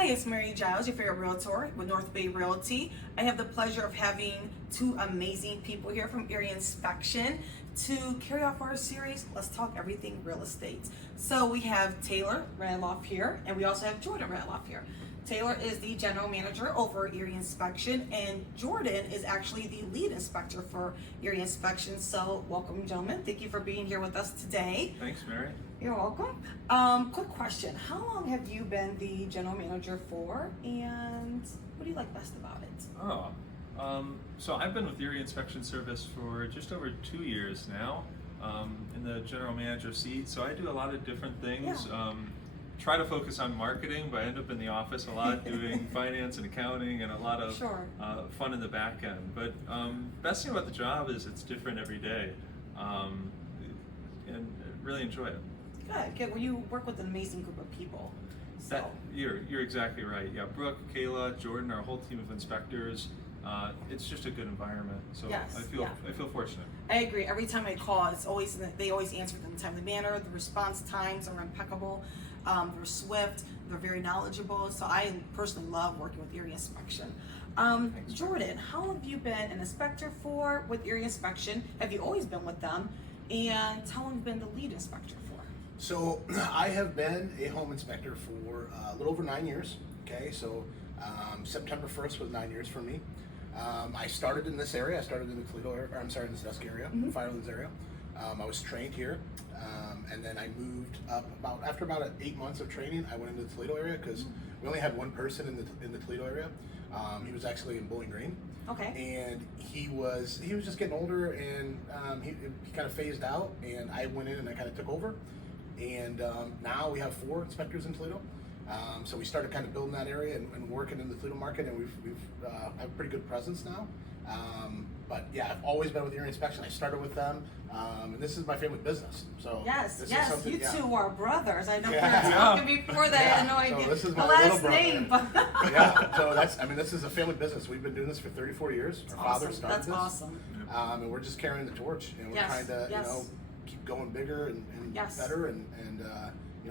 Hi, it's Mary Giles, your favorite Realtor with North Bay Realty. I have the pleasure of having two amazing people here from Erie Inspection to carry off our series, Let's Talk Everything Real Estate. So we have Taylor Radloff here, and we also have Jordan Radloff here. Taylor is the general manager over Erie Inspection, and Jordan is actually the lead inspector for Erie Inspection. So welcome, gentlemen. Thank you for being here with us today. Thanks, Mary. You're welcome. Quick question. How long have you been the general manager for, and what do you like best about it? So I've been with Erie Inspection Service for just over 2 years now, in the general manager seat. So I do a lot of different things. Yeah. Try to focus on marketing, but I end up in the office a lot doing finance and accounting and a lot of fun in the back end. But best thing about the job is it's different every day, and really enjoy it. Good. Well, you work with an amazing group of people. So You're exactly right. Yeah, Brooke, Kayla, Jordan, our whole team of inspectors. It's just a good environment. So yes, I feel fortunate. I agree. Every time I call, they always answer in a timely manner. The response times are impeccable. They're swift. They're very knowledgeable. So I personally love working with Erie Inspection. Thanks, Jordan, how long have you been an inspector for with Erie Inspection? Have you always been with them? And how long have you been the lead inspector for? So I have been a home inspector for a little over 9 years. Okay, so September 1st was 9 years for me. I started in this area. I started in the Toledo area, in the Sandusky area, Firelands area. I was trained here, and then I moved up after about 8 months of training. I went into the Toledo area because we only had one person in the Toledo area. He was actually in Bowling Green. Okay. And he was just getting older, and he kind of phased out, and I went in and I kind of took over. And now we have 4 inspectors in Toledo. So we started kind of building that area and working in the Toledo market, and we've have a pretty good presence now. But yeah, I've always been with Erie Inspection. I started with them, and this is my family business. So yes, you yeah. two are brothers. I know we were talking before that. I had no idea so this is the my last little name, but yeah. So this is a family business. We've been doing this for 34 years. Our father started That's this. awesome. And we're just carrying the torch, and we're trying to keep going bigger and better, and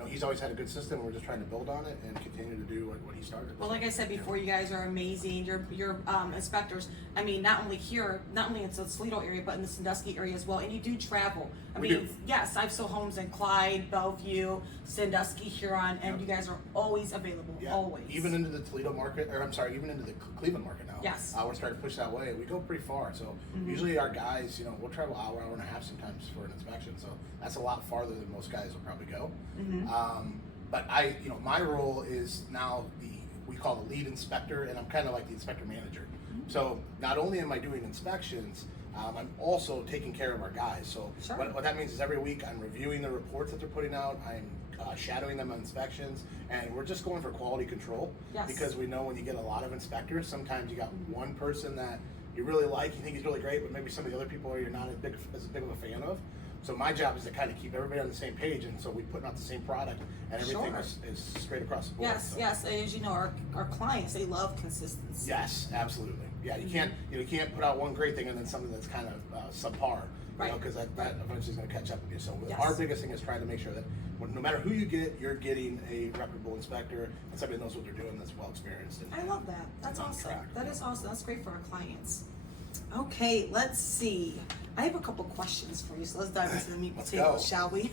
he's always had a good system. We're just trying to build on it and continue to do what he started. Well, like I said before, you guys are amazing. Your inspectors. I mean, not only in the Toledo area, but in the Sandusky area as well. And you do travel. I mean, yes, I've sold homes in Clyde, Bellevue, Sandusky, Huron, and you guys are always available. Yeah. Always. Even into the Toledo market, even into the Cleveland market now. Yes. We're starting to push that way. We go pretty far. So usually our guys, we'll travel hour and a half sometimes for an inspection. So that's a lot farther than most guys will probably go. But my role is now we call the lead inspector, and I'm kind of like the inspector manager. So not only am I doing inspections, I'm also taking care of our guys. So what that means is every week I'm reviewing the reports that they're putting out. I'm shadowing them on inspections, and we're just going for quality control. Yes. Because we know when you get a lot of inspectors, sometimes you got one person that you really like, you think he's really great, but maybe some of the other people you're not as big of a fan of. So my job is to kind of keep everybody on the same page, and so we put out the same product, and everything is straight across the board. Yes. And as you know, our clients, they love consistency. Yes, absolutely. Yeah, you can't put out one great thing and then something that's kind of subpar, because that eventually is going to catch up with you. So our biggest thing is trying to make sure that no matter who you get, you're getting a reputable inspector and somebody that knows what they're doing, that's well experienced. I love that. That's awesome. That is awesome. That's great for our clients. Okay, let's see. I have a couple questions for you, so let's dive into the meat and potatoes, shall we?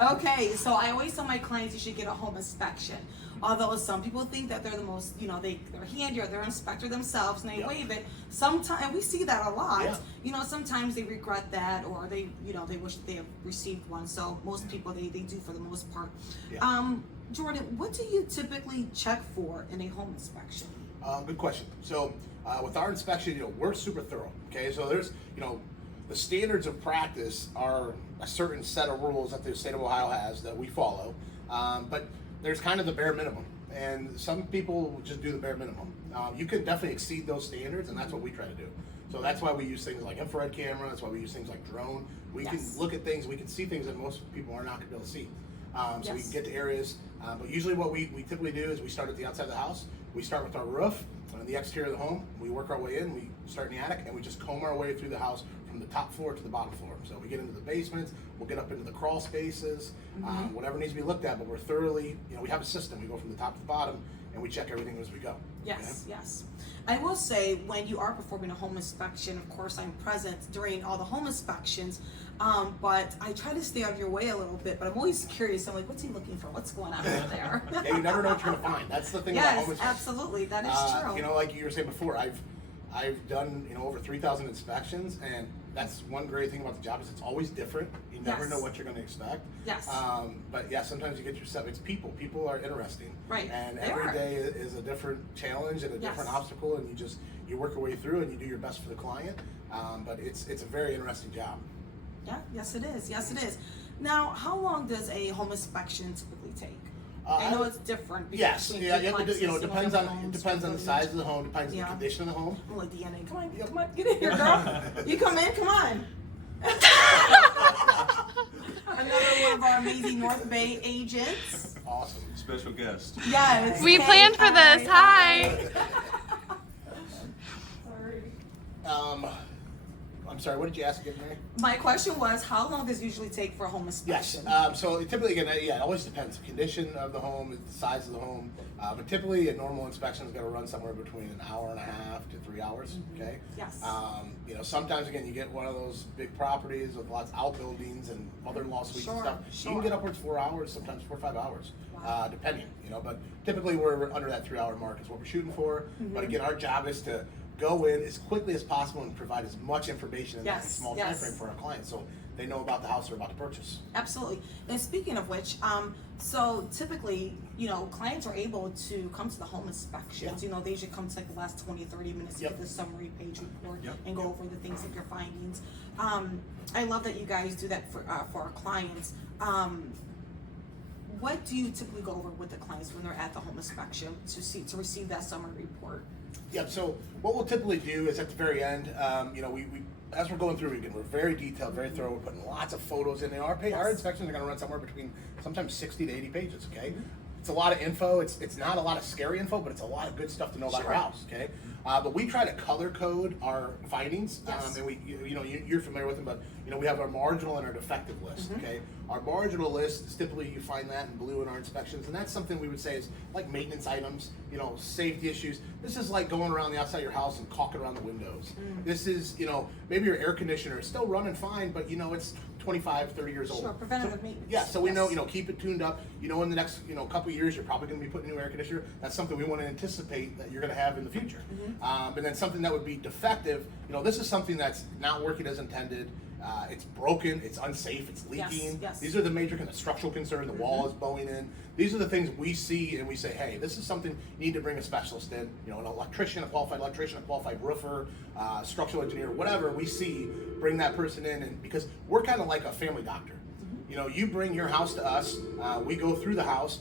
Okay, so I always tell my clients you should get a home inspection. Although some people think that they're the most, they're handy or they're an inspector themselves and they waive it. Sometimes we see that a lot. Yeah. Sometimes they regret that, or they wish they have received one. So most people they do for the most part. Yeah. Jordan, what do you typically check for in a home inspection? Good question. So with our inspection, we're super thorough. Okay, so there's the standards of practice are a certain set of rules that the state of Ohio has that we follow, but there's kind of the bare minimum, and some people just do the bare minimum. You can definitely exceed those standards, and that's what we try to do. So that's why we use things like infrared camera. That's why we use things like drone. We can look at things. We can see things that most people are not going to be able to see. So we can get to areas. But usually what we typically do is we start at the outside of the house. We start with our roof and the exterior of the home. We work our way in. We start in the attic, and we just comb our way through the house from the top floor to the bottom floor. So we get into the basements, we'll get up into the crawl spaces, whatever needs to be looked at, but we're thoroughly, we have a system. We go from the top to the bottom, and we check everything as we go. Yes, yes. I will say, when you are performing a home inspection, of course, I'm present during all the home inspections, but I try to stay out of your way a little bit, but I'm always curious. I'm like, what's he looking for? What's going on over there? Yeah, you never know what you're going to find. That's the thing about home inspection. Yes, absolutely. That is true. Like you were saying before, I've done, over 3,000 inspections, and that's one great thing about the job is it's always different. You never know what you're going to expect. Yes. But yeah, sometimes you get yourself, it's people. People are interesting. Right. And every day is a different challenge and a different obstacle, and you work your way through and you do your best for the client. But it's a very interesting job. Yeah, yes it is. Yes it is. Now, how long does a home inspection typically take? I know it's different. Yes, it depends on the size of the home, depends on the condition of the home. I'm like, DNA, come on, get in here, girl. You come in, come on. Another one of our amazing North Bay agents. Awesome. Special guest. Yes. We planned for this. Hi. Sorry. I'm sorry, what did you ask again, Mary? My question was, how long does it usually take for a home inspection? Yes, so typically, again, it always depends. The condition of the home, the size of the home, but typically a normal inspection is going to run somewhere between an hour and a half to 3 hours, okay? Yes. Sometimes, again, you get one of those big properties with lots of outbuildings and mother-in-law suites and stuff. Sure. You can get upwards 4 hours, sometimes 4 or 5 hours, Wow. depending, but typically we're under that 3 hour mark is what we're shooting for. But again, our job is to go in as quickly as possible and provide as much information in that small time frame for our clients so they know about the house they're about to purchase. Absolutely. And speaking of which, so typically, clients are able to come to the home inspections. They usually come to like the last 20, 30 minutes to get the summary page report and go over the things of your findings. I love that you guys do that for our clients. What do you typically go over with the clients when they're at the home inspection to receive that summary report? Yeah, so what we'll typically do is at the very end, we as we're going through, we're very detailed, very thorough. We're putting lots of photos in there. Our inspections are going to run somewhere between sometimes 60 to 80 pages, okay? It's a lot of info. It's not a lot of scary info, but it's a lot of good stuff to know about our house, okay? But we try to color code our findings, and you're familiar with them, but we have our marginal and our defective list, okay? Our marginal list, typically you find that in blue in our inspections, and that's something we would say is like maintenance items, safety issues. This is like going around the outside of your house and caulking around the windows. This is, maybe your air conditioner is still running fine, but it's 25, 30 years old. Sure, preventative maintenance. Yeah, so we know, keep it tuned up. In the next, couple of years, you're probably going to be putting a new air conditioner. That's something we want to anticipate that you're going to have in the future. And then something that would be defective, this is something that's not working as intended. It's broken, it's unsafe, it's leaking. Yes. These are the major structural concern. The wall is bowing in. These are the things we see and we say, hey, this is something you need to bring a specialist in. An electrician, a qualified electrician, a qualified roofer, structural engineer, whatever we see, bring that person in, and because we're kind of like a family doctor. You bring your house to us, we go through the house,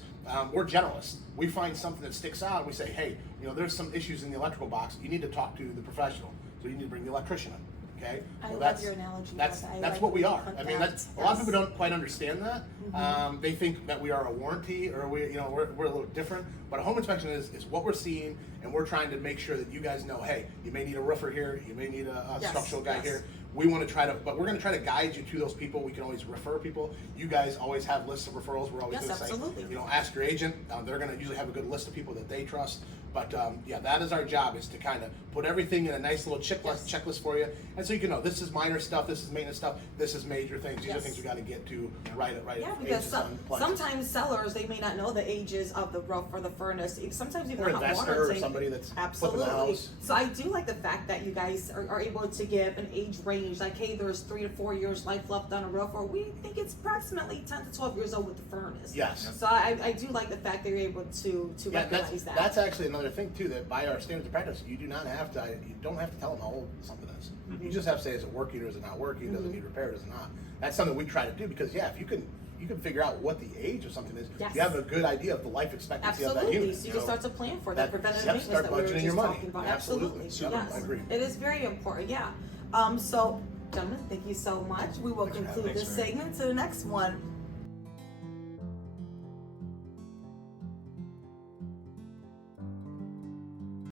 we're generalists. We find something that sticks out and we say, hey, there's some issues in the electrical box. You need to talk to the professional. So you need to bring the electrician in. Okay. I love your analogy. That's like what we are. I mean, a lot of people don't quite understand that. They think that we are a warranty or we're a little different. But a home inspection is what we're seeing, and we're trying to make sure that you guys know, hey, you may need a roofer here, you may need a structural guy here. We want to but we're going to try to guide you to those people. We can always refer people. You guys always have lists of referrals. We're always going to say, ask your agent. They're going to usually have a good list of people that they trust. But that is our job, is to kind of put everything in a nice little checklist for you, and so you can know this is minor stuff, this is maintenance stuff, this is major things. These are things we got to get to right. Yeah, because sometimes sellers, they may not know the ages of the roof or the furnace. Sometimes even an investor or somebody that's flipping the house. So I do like the fact that you guys are able to give an age range, like, hey, there's 3 to 4 years life left on a roof, or we think it's approximately 10 to 12 years old with the furnace. Yes. So I do like the fact that you're able to recognize that. That's actually another thing too, that by our standards of practice, you don't have to tell them how old something is. You just have to say, is it working or is it not working? Does it need repair or does it not? That's something we try to do, because if you can figure out what the age of something is, you have a good idea of the life expectancy of that unit. So you can start to plan for that preventative maintenance start that we were budgeting just your money. talking about. Absolutely. Yes. I agree. It is very important, yeah. So, gentlemen, thank you so much. We will conclude this segment to the next one.